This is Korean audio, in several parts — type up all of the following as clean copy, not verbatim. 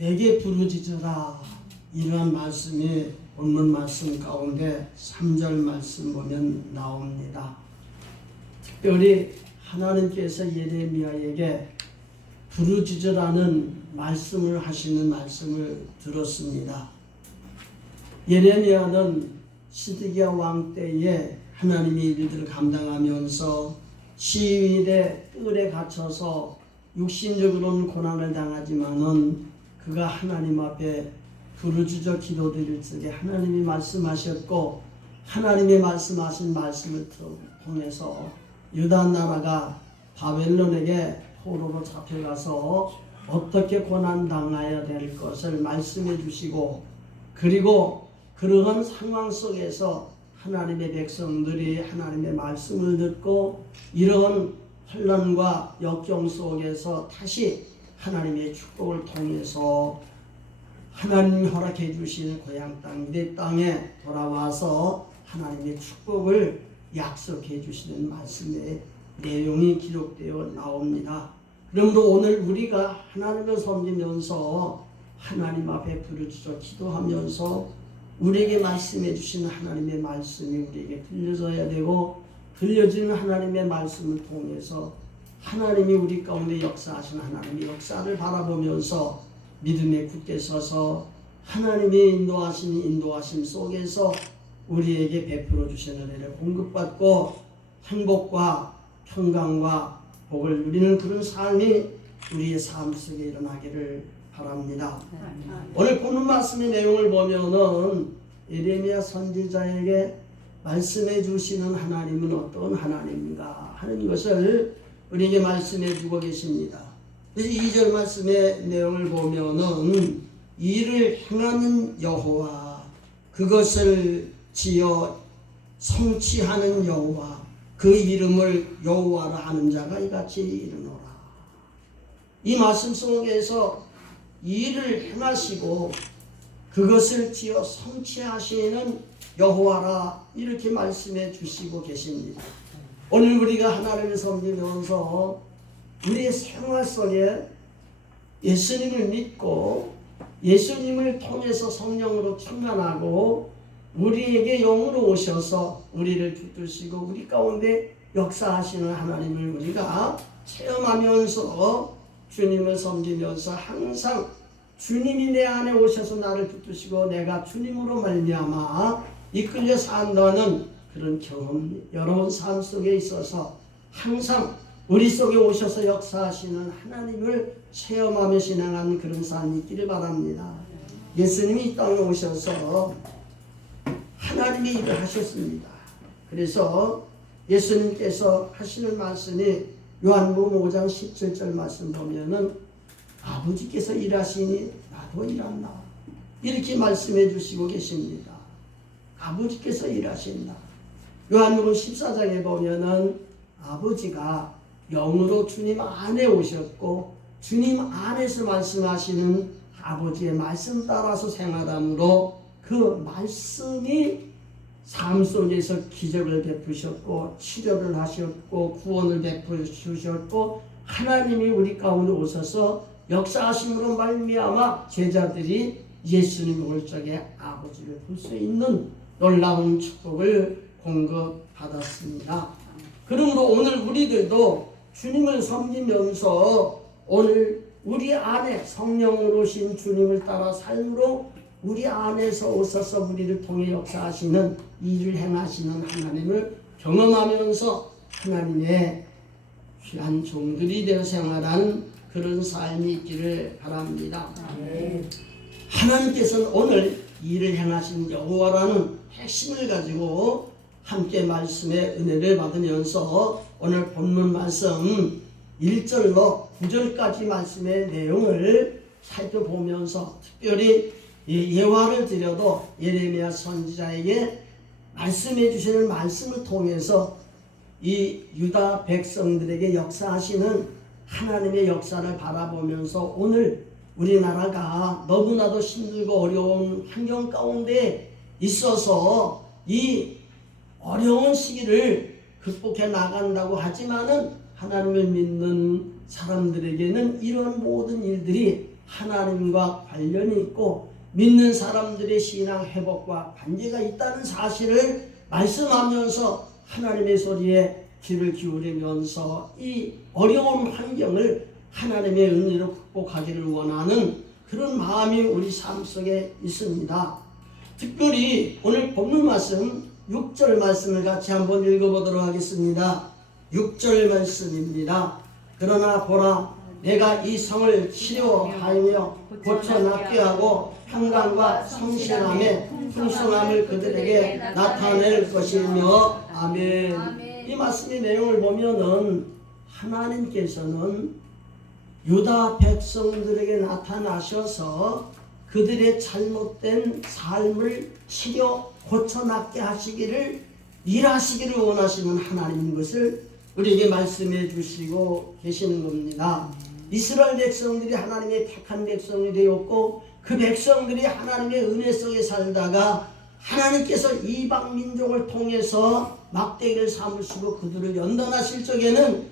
내게 부르짖으라. 이러한 말씀이 본문 말씀 가운데 3절 말씀 보면 나옵니다. 특별히 하나님께서 예레미야에게 부르짖으라는 말씀을 하시는 말씀을 들었습니다. 예레미야는 시드기야 왕 때에 하나님의 일들을 감당하면서 시위대 뜰에 갇혀서 육신적으로는 고난을 당하지만은 그가 하나님 앞에 부르짖어 기도드릴 적에 하나님이 말씀하셨고 하나님이 말씀하신 말씀을 통해서 유다 나라가 바벨론에게 포로로 잡혀가서 어떻게 고난당해야 될 것을 말씀해 주시고, 그리고 그러한 상황 속에서 하나님의 백성들이 하나님의 말씀을 듣고 이러한 혼란과 역경 속에서 다시 하나님의 축복을 통해서 하나님이 허락해 주신 고향 땅 유대 땅에 돌아와서 하나님의 축복을 약속해 주시는 말씀의 내용이 기록되어 나옵니다. 그러므로 오늘 우리가 하나님을 섬기면서 하나님 앞에 부르짖어 기도하면서 우리에게 말씀해 주시는 하나님의 말씀이 우리에게 들려져야 되고, 들려지는 하나님의 말씀을 통해서 하나님이 우리 가운데 역사하시는 하나님의 역사를 바라보면서 믿음에 굳게 서서 하나님의 인도하심 속에서 우리에게 베풀어 주시는 은혜를 공급받고 행복과 평강과 복을 누리는 그런 삶이 우리의 삶 속에 일어나기를 바랍니다. 오늘 본문 말씀의 내용을 보면은 예레미야 선지자에게 말씀해 주시는 하나님은 어떤 하나님인가 하는 것을 우리에게 말씀해 주고 계십니다. 그래서 2절 말씀의 내용을 보면은 이를 행하는 여호와, 그것을 지어 성취하는 여호와, 그 이름을 여호와라 하는 자가 이같이 이르노라. 이 말씀 속에서 일을 행하시고 그것을 지어 성취하시는 여호와라 이렇게 말씀해 주시고 계십니다. 오늘 우리가 하나님을 섬기면서 우리의 생활 속에 예수님을 믿고 예수님을 통해서 성령으로 충만하고 우리에게 영으로 오셔서 우리를 붙드시고 우리 가운데 역사하시는 하나님을 우리가 체험하면서 주님을 섬기면서 항상 주님이 내 안에 오셔서 나를 붙드시고 내가 주님으로 말미암아 이끌려 산다는 그런 경험, 여러분 삶 속에 있어서 항상 우리 속에 오셔서 역사하시는 하나님을 체험하며 신앙하는 그런 삶이 있기를 바랍니다. 예수님이 이 땅에 오셔서 하나님의 일을 하셨습니다. 그래서 예수님께서 하시는 말씀이 요한복음 5장 17절 말씀 보면은 아버지께서 일하시니 나도 일한다 이렇게 말씀해 주시고 계십니다. 아버지께서 일하신다. 요한복음 14장에 보면은 아버지가 영으로 주님 안에 오셨고 주님 안에서 말씀하시는 아버지의 말씀 따라서 생활함으로 그 말씀이 삶 속에서 기적을 베푸셨고 치료를 하셨고 구원을 베풀어 주셨고 하나님이 우리 가운데 오셔서 역사하심으로 말미암아 제자들이 예수님 올 적에 아버지를 볼 수 있는 놀라운 축복을 공급받았습니다. 그러므로 오늘 우리들도 주님을 섬기면서 오늘 우리 안에 성령으로 오신 주님을 따라 삶으로 우리 안에서 오셔서 우리를 통해 역사하시는 일을 행하시는 하나님을 경험하면서 하나님의 귀한 종들이 되어 생활한 그런 삶이 있기를 바랍니다. 하나님께서는 오늘 일을 행하신 여호와라는 핵심을 가지고 함께 말씀의 은혜를 받으면서 오늘 본문 말씀 1절로 9절까지 말씀의 내용을 살펴보면서 특별히 예화를 드려도 예레미야 선지자에게 말씀해 주시는 말씀을 통해서 이 유다 백성들에게 역사하시는 하나님의 역사를 바라보면서 오늘 우리나라가 너무나도 힘들고 어려운 환경 가운데 있어서 이 어려운 시기를 극복해 나간다고 하지만은 하나님을 믿는 사람들에게는 이런 모든 일들이 하나님과 관련이 있고 믿는 사람들의 신앙 회복과 관계가 있다는 사실을 말씀하면서 하나님의 소리에 귀를 기울이면서 이 어려운 환경을 하나님의 은혜로 극복하기를 원하는 그런 마음이 우리 삶 속에 있습니다. 특별히 오늘 본문 말씀 6절 말씀을 같이 한번 읽어보도록 하겠습니다. 6절 말씀입니다. 그러나 보라, 내가 이 성을 치료하며 고쳐 낫게 하고 평강과 성실함의 풍성함을 그들에게 나타낼 것이며. 아멘. 이 말씀의 내용을 보면은 하나님께서는 유다 백성들에게 나타나셔서 그들의 잘못된 삶을 치료 고쳐 낫게 하시기를 일하시기를 원하시는 하나님인 것을 우리에게 말씀해 주시고 계시는 겁니다. 이스라엘 백성들이 하나님의 택한 백성이 되었고 그 백성들이 하나님의 은혜 속에 살다가 하나님께서 이방 민족을 통해서 막대기를 삼으시고 그들을 연단하실 적에는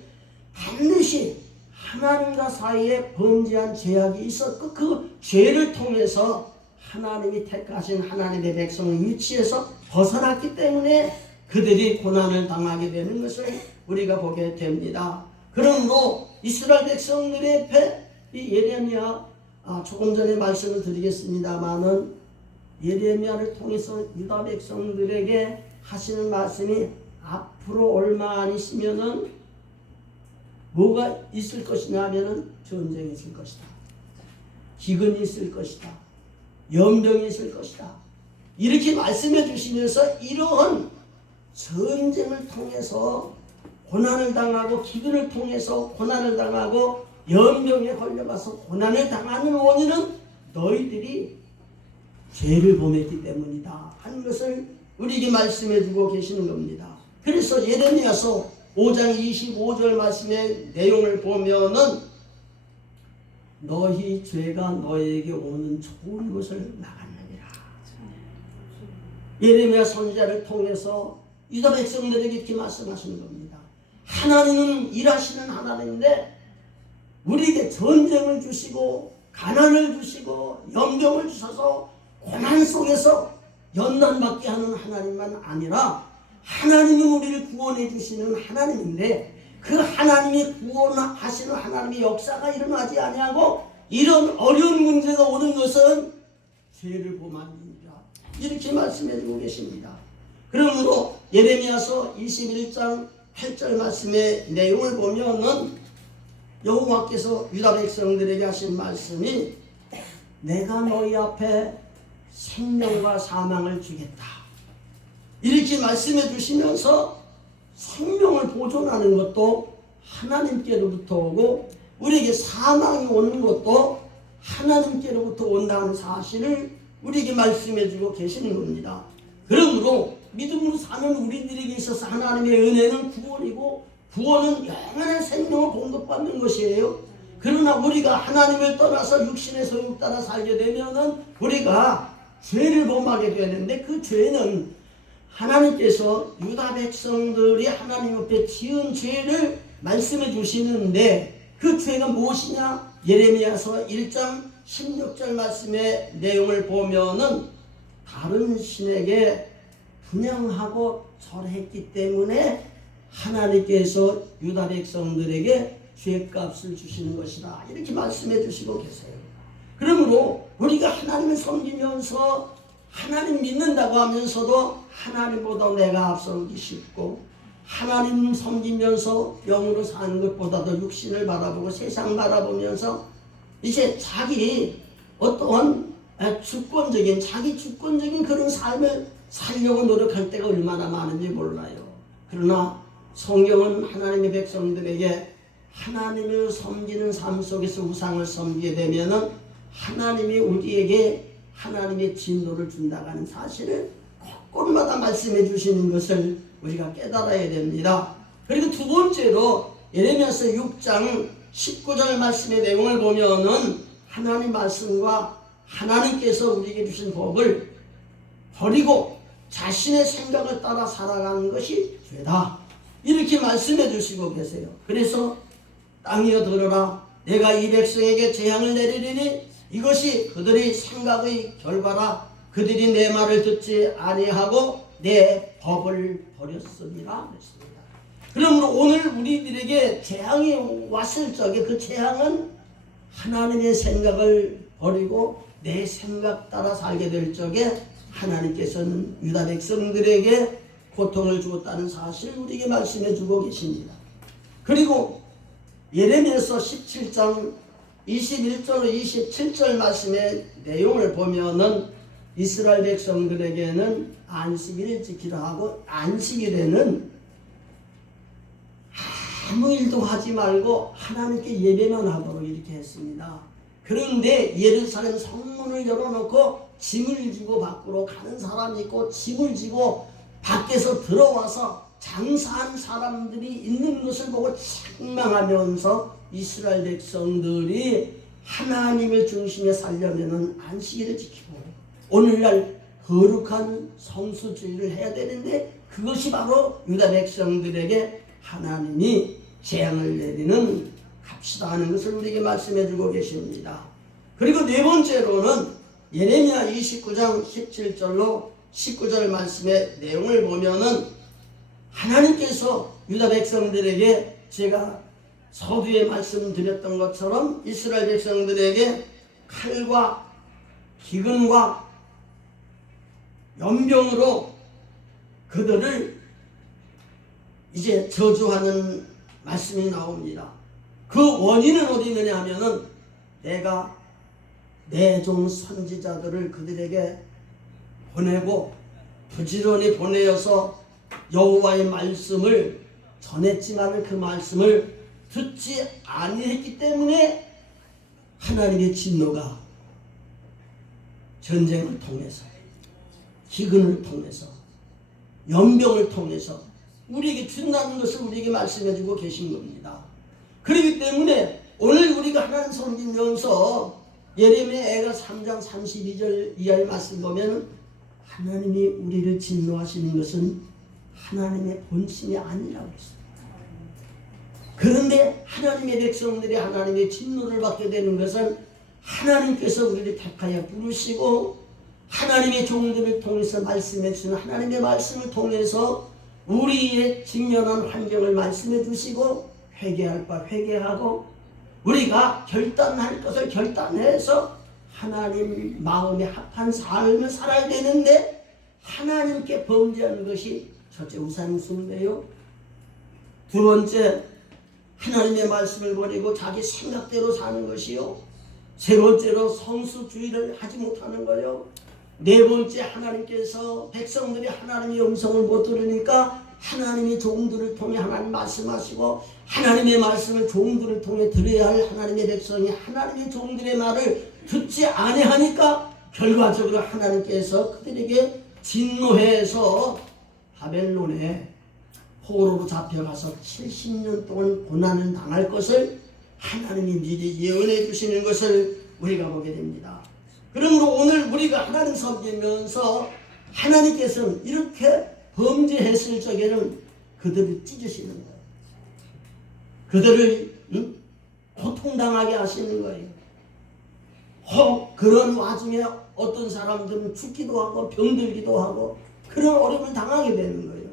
반드시 하나님과 사이에 범죄한 죄악이 있었고 그 죄를 통해서 하나님이 택하신 하나님의 백성의 위치에서 벗어났기 때문에 그들이 고난을 당하게 되는 것을 우리가 보게 됩니다. 그러므로 이스라엘 백성들의 이 예레미야 조금 전에 말씀을 드리겠습니다마는 예레미야를 통해서 유다 백성들에게 하시는 말씀이 앞으로 얼마 안 있으면은 뭐가 있을 것이냐 하면은 전쟁이 있을 것이다. 기근이 있을 것이다. 연병이 있을 것이다. 이렇게 말씀해 주시면서 이러한 전쟁을 통해서 고난을 당하고 기근을 통해서 고난을 당하고 연병에 걸려가서 고난을 당하는 원인은 너희들이 죄를 범했기 때문이다 하는 것을 우리에게 말씀해 주고 계시는 겁니다. 그래서 예레미야서 5장 25절 말씀의 내용을 보면은 너희 죄가 너에게 오는 좋은 곳을 나갔느니라. 예레미야 선지자를 통해서 유다 백성들에게 이렇게 말씀하시는 겁니다. 하나님은 일하시는 하나님인데 우리에게 전쟁을 주시고 가난을 주시고 연병을 주셔서 고난 속에서 연단받게 하는 하나님만 아니라 하나님이 우리를 구원해 주시는 하나님인데 그 하나님이 구원하시는 하나님의 역사가 일어나지 아니하고 이런 어려운 문제가 오는 것은 죄를 범함이니라. 이렇게 말씀해 주고 계십니다. 그러므로 예레미야서 21장 8절 말씀의 내용을 보면은 여호와께서 유다 백성들에게 하신 말씀이 내가 너희 앞에 생명과 사망을 주겠다. 이렇게 말씀해 주시면서 생명을 보존하는 것도 하나님께로부터 오고 우리에게 사망이 오는 것도 하나님께로부터 온다는 사실을 우리에게 말씀해 주고 계시는 겁니다. 그러므로 믿음으로 사는 우리들에게 있어서 하나님의 은혜는 구원이고 구원은 영원한 생명을 공급받는 것이에요. 그러나 우리가 하나님을 떠나서 육신의 소욕 따라 살게 되면은 우리가 죄를 범하게 되는데 그 죄는 하나님께서 유다 백성들이 하나님 앞에 지은 죄를 말씀해 주시는데 그 죄가 무엇이냐? 예레미야서 1장 16절 말씀의 내용을 보면은 다른 신에게 분향하고 절했기 때문에 하나님께서 유다 백성들에게 죄값을 주시는 것이다. 이렇게 말씀해 주시고 계세요. 그러므로 우리가 하나님을 섬기면서 하나님 믿는다고 하면서도 하나님보다 내가 앞서기 쉽고 하나님 섬기면서 영으로 사는 것보다도 육신을 바라보고 세상 바라보면서 이제 자기 어떠한 자기 주권적인 그런 삶을 살려고 노력할 때가 얼마나 많은지 몰라요. 그러나 성경은 하나님의 백성들에게 하나님을 섬기는 삶 속에서 우상을 섬기게 되면은 하나님이 우리에게 하나님의 진노를 준다는 사실을 곳곳마다 말씀해 주시는 것을 우리가 깨달아야 됩니다. 그리고 두 번째로 예레미야서 6장 19절 말씀의 내용을 보면은 하나님 말씀과 하나님께서 우리에게 주신 법을 버리고 자신의 생각을 따라 살아가는 것이 죄다. 이렇게 말씀해 주시고 계세요. 그래서 땅이여 들으라, 내가 이 백성에게 재앙을 내리리니 이것이 그들의 생각의 결과라. 그들이 내 말을 듣지 아니하고 내 법을 버렸습니다. 그랬습니다. 그러므로 오늘 우리들에게 재앙이 왔을 적에 그 재앙은 하나님의 생각을 버리고 내 생각 따라 살게 될 적에 하나님께서는 유다 백성들에게 고통을 주었다는 사실을 우리에게 말씀해 주고 계십니다. 그리고 예레미야서 17장 21절로 27절 말씀의 내용을 보면은 이스라엘 백성들에게는 안식일을 지키라 하고 안식일에는 아무 일도 하지 말고 하나님께 예배만 하도록 이렇게 했습니다. 그런데 예루살렘 성문을 열어놓고 짐을 지고 밖으로 가는 사람이 있고 짐을 지고 밖에서 들어와서 장사한 사람들이 있는 것을 보고 책망하면서 이스라엘 백성들이 하나님을 중심에 살려면 안식일을 지키고 오늘날 거룩한 성수주의를 해야 되는데 그것이 바로 유다 백성들에게 하나님이 재앙을 내리는 합시다 하는 것을 우리에게 말씀해 주고 계십니다. 그리고 네 번째로는 예레미야 29장 17절로 19절 말씀의 내용을 보면은 하나님께서 유다 백성들에게 제가 서두에 말씀드렸던 것처럼 이스라엘 백성들에게 칼과 기근과 연병으로 그들을 이제 저주하는 말씀이 나옵니다. 그 원인은 어디 있느냐 하면은 내가 내 종 선지자들을 그들에게 보내고 부지런히 보내어서 여호와의 말씀을 전했지만 그 말씀을 듣지 아니했기 때문에 하나님의 진노가 전쟁을 통해서 기근을 통해서 연병을 통해서 우리에게 준다는 것을 우리에게 말씀해 주고 계신 겁니다. 그렇기 때문에 오늘 우리가 하나님 섬기면서 예레미야 애가 3장 32절 이하의 말씀 보면 하나님이 우리를 진노하시는 것은 하나님의 본심이 아니라고 했습니다. 그런데 하나님의 백성들이 하나님의 진노를 받게 되는 것은 하나님께서 우리를 택하여 부르시고 하나님의 종들을 통해서 말씀해 주시는 하나님의 말씀을 통해서 우리의 직면한 환경을 말씀해 주시고 회개할 바 회개하고 우리가 결단할 것을 결단해서 하나님 마음에 합한 삶을 살아야 되는데 하나님께 범죄하는 것이 첫째 우상숭배요, 두 번째 하나님의 말씀을 버리고 자기 생각대로 사는 것이요, 세 번째로 성수주의를 하지 못하는 거요, 네 번째 하나님께서 백성들이 하나님의 음성을 못 들으니까 하나님의 종들을 통해 하나님 말씀하시고 하나님의 말씀을 종들을 통해 들어야 할 하나님의 백성이 하나님의 종들의 말을 듣지 아니하니까 결과적으로 하나님께서 그들에게 진노해서 바벨론에 포로로 잡혀가서 70년 동안 고난을 당할 것을 하나님이 미리 예언해 주시는 것을 우리가 보게 됩니다. 그러므로 오늘 우리가 하나님 섬기면서 하나님께서는 이렇게 범죄했을 적에는 그들을 찢으시는 거예요. 그들을 고통당하게 하시는 거예요. 혹 그런 와중에 어떤 사람들은 죽기도 하고 병들기도 하고 그런 어려움을 당하게 되는 거예요.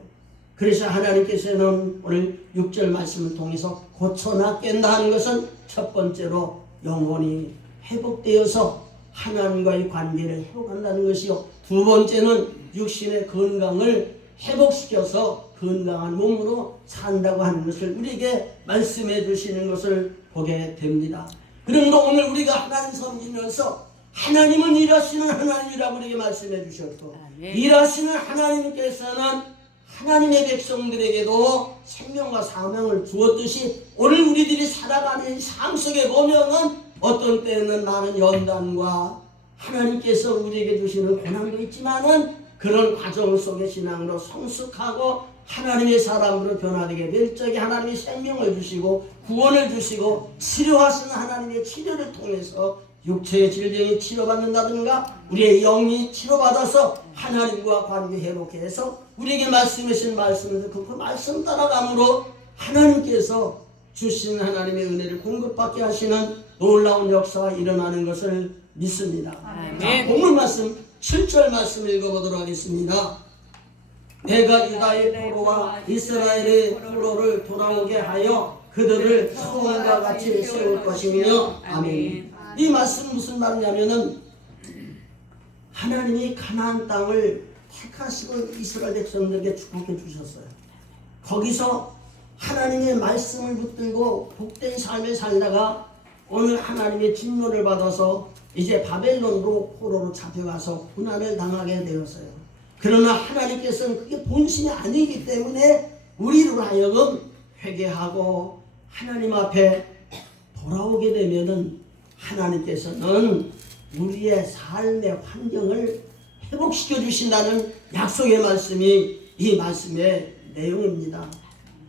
그래서 하나님께서는 오늘 6절 말씀을 통해서 고쳐나 깬다 하는 것은 첫 번째로 영혼이 회복되어서 하나님과의 관계를 회복한다는 것이요, 두 번째는 육신의 건강을 회복시켜서 건강한 몸으로 산다고 하는 것을 우리에게 말씀해 주시는 것을 보게 됩니다. 그러므로 오늘 우리가 하나님 섬기면서 하나님은 일하시는 하나님이라고 우리에게 말씀해 주셨고, 일하시는 하나님께서는 하나님의 백성들에게도 생명과 사명을 주었듯이 오늘 우리들이 살아가는 삶 속에 보면은 어떤 때는 나는 연단과 하나님께서 우리에게 주시는 고난도 있지만은 그런 과정 속에 신앙으로 성숙하고 하나님의 사람으로 변화되게 될 적에 하나님이 생명을 주시고 구원을 주시고 치료하시는 하나님의 치료를 통해서 육체의 질병이 치료받는다든가 우리의 영이 치료받아서 하나님과 관계 회복해 해서 우리에게 말씀하신 말씀을 듣고 그 말씀 따라감으로 하나님께서 주신 하나님의 은혜를 공급받게 하시는 놀라운 역사가 일어나는 것을 믿습니다. 아멘. 자, 본문 말씀 7절 말씀 읽어보도록 하겠습니다. 내가 유다의 포로와 이스라엘의 포로를 돌아오게 하여 그들을 처음과 같이 세울 것이며 아멘. 이 말씀 무슨 말이냐면은 하나님이 가나안 땅을 택하시고 이스라엘 백성들에게 축복해 주셨어요. 거기서 하나님의 말씀을 붙들고 복된 삶을 살다가 오늘 하나님의 진노를 받아서 이제 바벨론으로 포로로 잡혀가서 고난을 당하게 되었어요. 그러나 하나님께서는 그게 본심이 아니기 때문에 우리로 하여금 회개하고 하나님 앞에 돌아오게 되면은 하나님께서는 우리의 삶의 환경을 회복시켜 주신다는 약속의 말씀이 이 말씀의 내용입니다.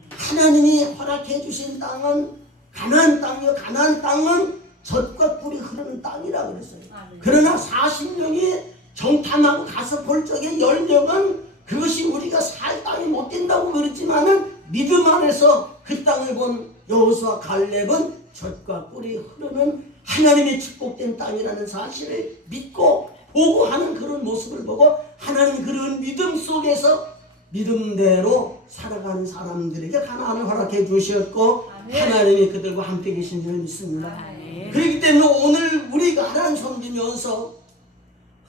하나님이 허락해 주신 땅은 가나안 땅이요. 가나안 땅은 젖과 꿀이 흐르는 땅이라고 그랬어요. 그러나 40명이 정탐하고 가서 볼 적에 10명은 그것이 우리가 살 땅이 못 된다고 그랬지만은 믿음 안에서 그 땅을 본 여호수아 갈렙은 젖과 꿀이 흐르는 하나님의 축복된 땅이라는 사실을 믿고 보고 하는 그런 모습을 보고 하나님 그런 믿음 속에서 믿음대로 살아가는 사람들에게 가나안을 허락해 주셨고 하나님이 그들과 함께 계신 줄 믿습니다. 그렇기 때문에 오늘 우리가 하나님 섬기면서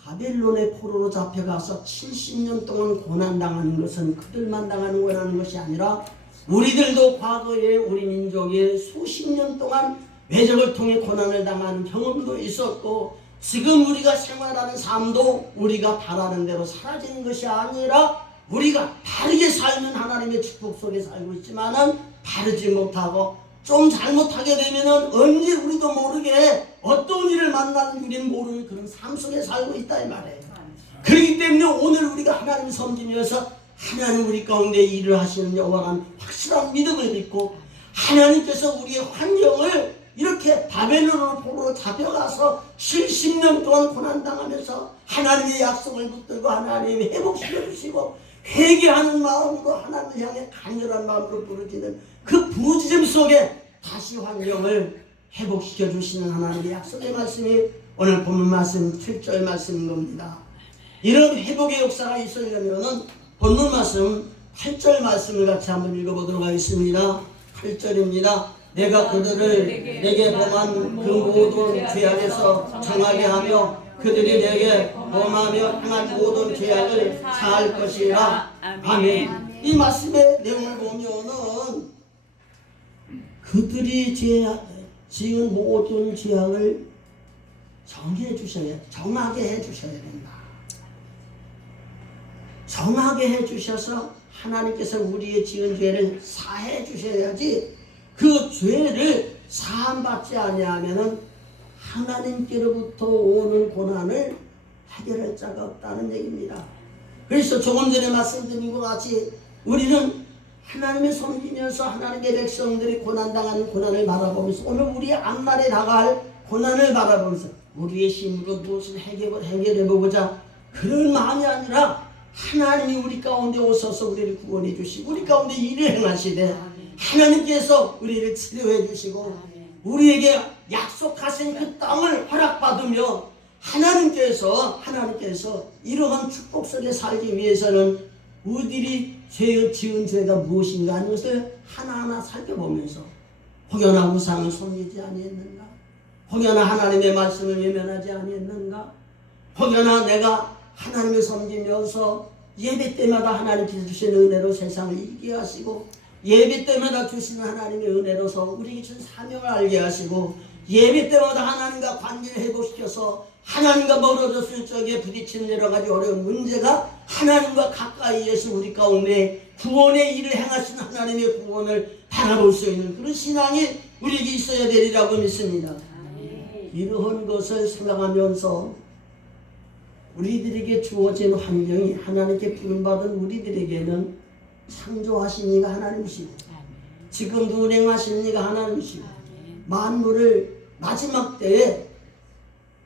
바벨론의 포로로 잡혀가서 70년 동안 고난당하는 것은 그들만 당하는 거라는 것이 아니라 우리들도 과거에 우리 민족이 수십 년 동안 외적을 통해 고난을 당하는 경험도 있었고 지금 우리가 생활하는 삶도 우리가 바라는 대로 사라지는 것이 아니라 우리가 바르게 살면 하나님의 축복 속에 살고 있지만은 바르지 못하고 좀 잘못하게 되면은 언제 우리도 모르게 어떤 일을 만나는 우리는 모르는 그런 삶 속에 살고 있다 이 말이에요. 그렇기 때문에 오늘 우리가 하나님 섬기면서 하나님 우리 가운데 일을 하시는 여호와라는 확실한 믿음을 믿고 하나님께서 우리의 환경을 이렇게 바벨론으로 포로로 잡혀가서 70년 동안 고난당하면서 하나님의 약속을 붙들고 하나님이 회복시켜 주시고 회개하는 마음으로 하나님을 향해 간절한 마음으로 부르짖는 그 부르짖음 속에 다시 환경을 회복시켜 주시는 하나님의 약속의 말씀이 오늘 본문 말씀 7절 말씀인 겁니다. 이런 회복의 역사가 있으려면 본문 말씀 8절 말씀을 같이 한번 읽어보도록 하겠습니다. 8절입니다. 내가 그들을 내게 범한 그 모든 죄악에서 정하게 하며 그들이 내게 범하며 행한 모든 죄악을 사할 것이라. 아멘. 이 말씀의 내용을 보면은 그들이 지은 모든 죄악을 정하게 해 주셔야 된다. 정하게 해 주셔서 하나님께서 우리의 지은 죄를 사해 주셔야지 그 죄를 사함받지 아니하면은 하나님께로부터 오는 고난을 해결할 자가 없다는 얘기입니다. 그래서 조금 전에 말씀드린 것 같이 우리는 하나님을 섬기면서 하나님의 백성들이 고난당하는 고난을 바라보면서 오늘 우리의 앞날에 다가갈 고난을 바라보면서 우리의 힘으로 무엇을 해결해보고자 그런 마음이 아니라 하나님이 우리 가운데 오셔서 우리를 구원해 주시고 우리 가운데 일을 행하시되 하나님께서 우리를 치료해 주시고 우리에게 약속하신 그 땅을 허락받으며 하나님께서 이러한 축복 속에 살기 위해서는 우리들이 지은 죄가 무엇인가 하는 것을 하나하나 살펴보면서 혹여나 우상을 섬기지 아니했는가, 혹여나 하나님의 말씀을 외면하지 아니했는가, 혹여나 내가 하나님을 섬기면서 예배 때마다 하나님께서 주신 은혜로 세상을 이기게 하시고 예배 때마다 주시는 하나님의 은혜로서 우리에게 준 사명을 알게 하시고 예배 때마다 하나님과 관계를 회복시켜서 하나님과 멀어졌을 적에 부딪히는 여러 가지 어려운 문제가 하나님과 가까이에서 우리 가운데 구원의 일을 행하신 하나님의 구원을 바라볼 수 있는 그런 신앙이 우리에게 있어야 되리라고 믿습니다. 이러한 것을 생각하면서 우리들에게 주어진 환경이 하나님께 부름받은 우리들에게는 창조하신 이가 하나님이시고 지금도 운행하신 이가 하나님이시고 만물을 마지막 때에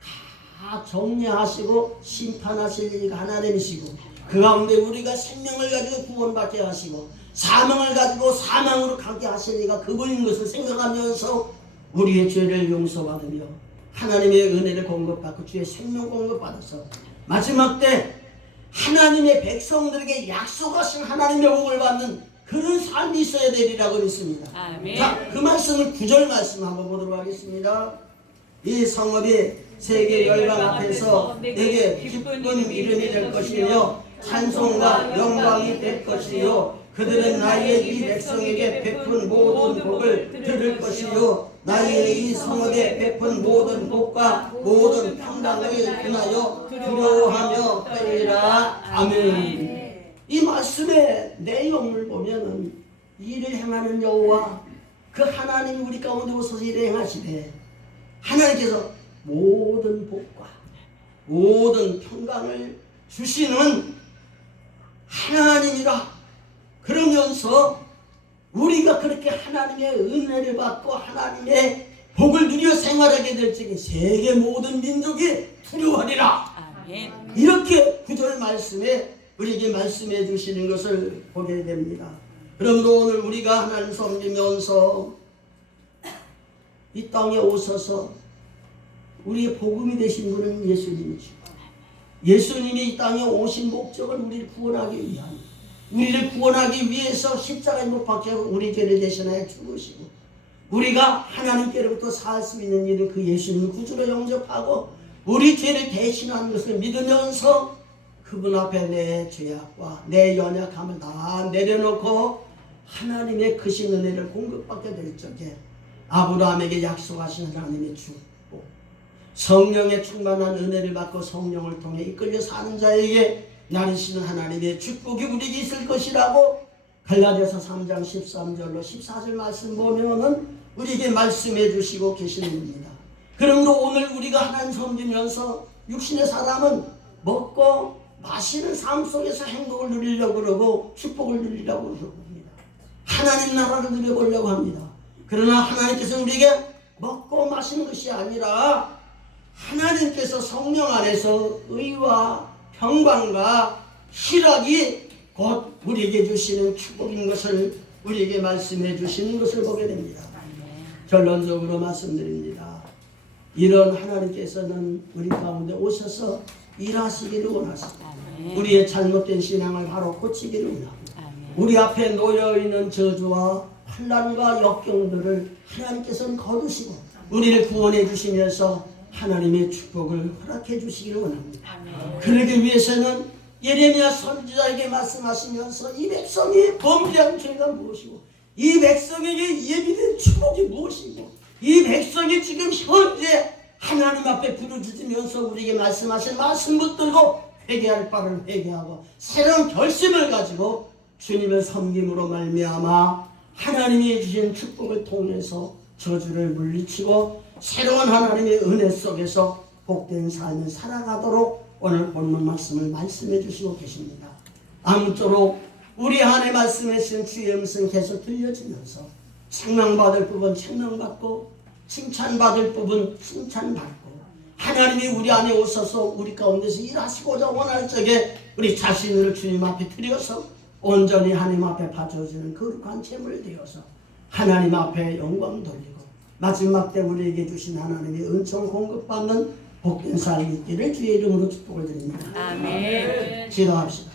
다 정리하시고 심판하실 이가 하나님이시고 그 가운데 우리가 생명을 가지고 구원받게 하시고 사망을 가지고 사망으로 가게 하실 이가 그분인 것을 생각하면서 우리의 죄를 용서받으며 하나님의 은혜를 공급받고 주의 생명 공급받아서 마지막 때 하나님의 백성들에게 약속하신 하나님의 복을 받는 그런 삶이 있어야 되리라고 믿습니다. 아멘. 자, 그 말씀은 9절 말씀 한번 보도록 하겠습니다. 이 성읍이 세계 열방 앞에서 내게 기쁜 이름이 될 것이며 찬송과 영광이 될 것이요 그들은 나의 이 백성에게 베푼 모든 복을 들을 것이요 나의 이 성읍에 베푼 모든 복과 모든 평강을 인하여 두려워하며 떨리라. 아멘. 이 말씀의 내용을 보면은 일을 행하는 여호와 그 하나님이 우리 가운데 오셔서 일을 행하시되 하나님께서 모든 복과 모든 평강을 주시는 하나님이라. 그러면서 우리가 그렇게 하나님의 은혜를 받고 하나님의 복을 누려 생활하게 될 적에 세계 모든 민족이 두려워하리라. 아멘. 이렇게 9절 말씀에 우리에게 말씀해 주시는 것을 보게 됩니다. 그러므로 오늘 우리가 하나님 섬기면서 이 땅에 오셔서 우리의 복음이 되신 분은 예수님이시고 예수님이 이 땅에 오신 목적은 우리를 구원하기 위한 우리를 구원하기 위해서 십자가에 못 박혀 우리 죄를 대신하여 죽으시고 우리가 하나님께로부터 살 수 있는 일을 그 예수님을 구주로 영접하고 우리 죄를 대신하는 것을 믿으면서 그분 앞에 내 죄악과 내 연약함을 다 내려놓고 하나님의 크신 은혜를 공급받게 될 적에 아브라함에게 약속하신 하나님의 축복 성령의 충만한 은혜를 받고 성령을 통해 이끌려 사는 자에게 나르시는 하나님의 축복이 우리에게 있을 것이라고 갈라디아서 3장 13절로 14절 말씀 보면은 우리에게 말씀해 주시고 계시는 겁니다. 그러므로 오늘 우리가 하나님 섬기면서 육신의 사람은 먹고 마시는 삶 속에서 행복을 누리려고 그러고 축복을 누리려고 합니다. 하나님 나라를 누려보려고 합니다. 그러나 하나님께서 우리에게 먹고 마시는 것이 아니라 하나님께서 성령 안에서 의와 평강과 희락이 곧 우리에게 주시는 축복인 것을 우리에게 말씀해 주시는 것을 보게 됩니다. 결론적으로 말씀드립니다. 이런 하나님께서는 우리 가운데 오셔서 일하시기를 원하십니다. 우리의 잘못된 신앙을 바로 고치기를 원합니다. 우리 앞에 놓여있는 저주와 환난과 역경들을 하나님께서는 거두시고 우리를 구원해 주시면서 하나님의 축복을 허락해 주시기를 원합니다. 그러기 위해서는 예레미야 선지자에게 말씀하시면서 이 백성이 범죄한 죄가 무엇이고 이 백성에게 예비된 축복이 무엇이고 이 백성이 지금 현재 하나님 앞에 부르짖으면서 우리에게 말씀하신 말씀 붙들고 회개할 바를 회개하고 새로운 결심을 가지고 주님을 섬김으로 말미암아 하나님이 주신 축복을 통해서 저주를 물리치고 새로운 하나님의 은혜 속에서 복된 삶을 살아가도록 오늘 본문 말씀을 말씀해 주시고 계십니다. 아무쪼록 우리 안에 말씀하신 주의 음성 계속 들려지면서 책망받을 부분 책망받고 칭찬받을 부분 칭찬받고 하나님이 우리 안에 오셔서 우리 가운데서 일하시고자 원할 적에 우리 자신을 주님 앞에 드려서 온전히 하나님 앞에 바쳐주는 거룩한 제물 되어서 하나님 앞에 영광 돌리고 마지막 때 우리에게 주신 하나님의 은총 공급받는 복된 삶이 있기를 주의 이름으로 축복을 드립니다. 아멘. 기도합시다.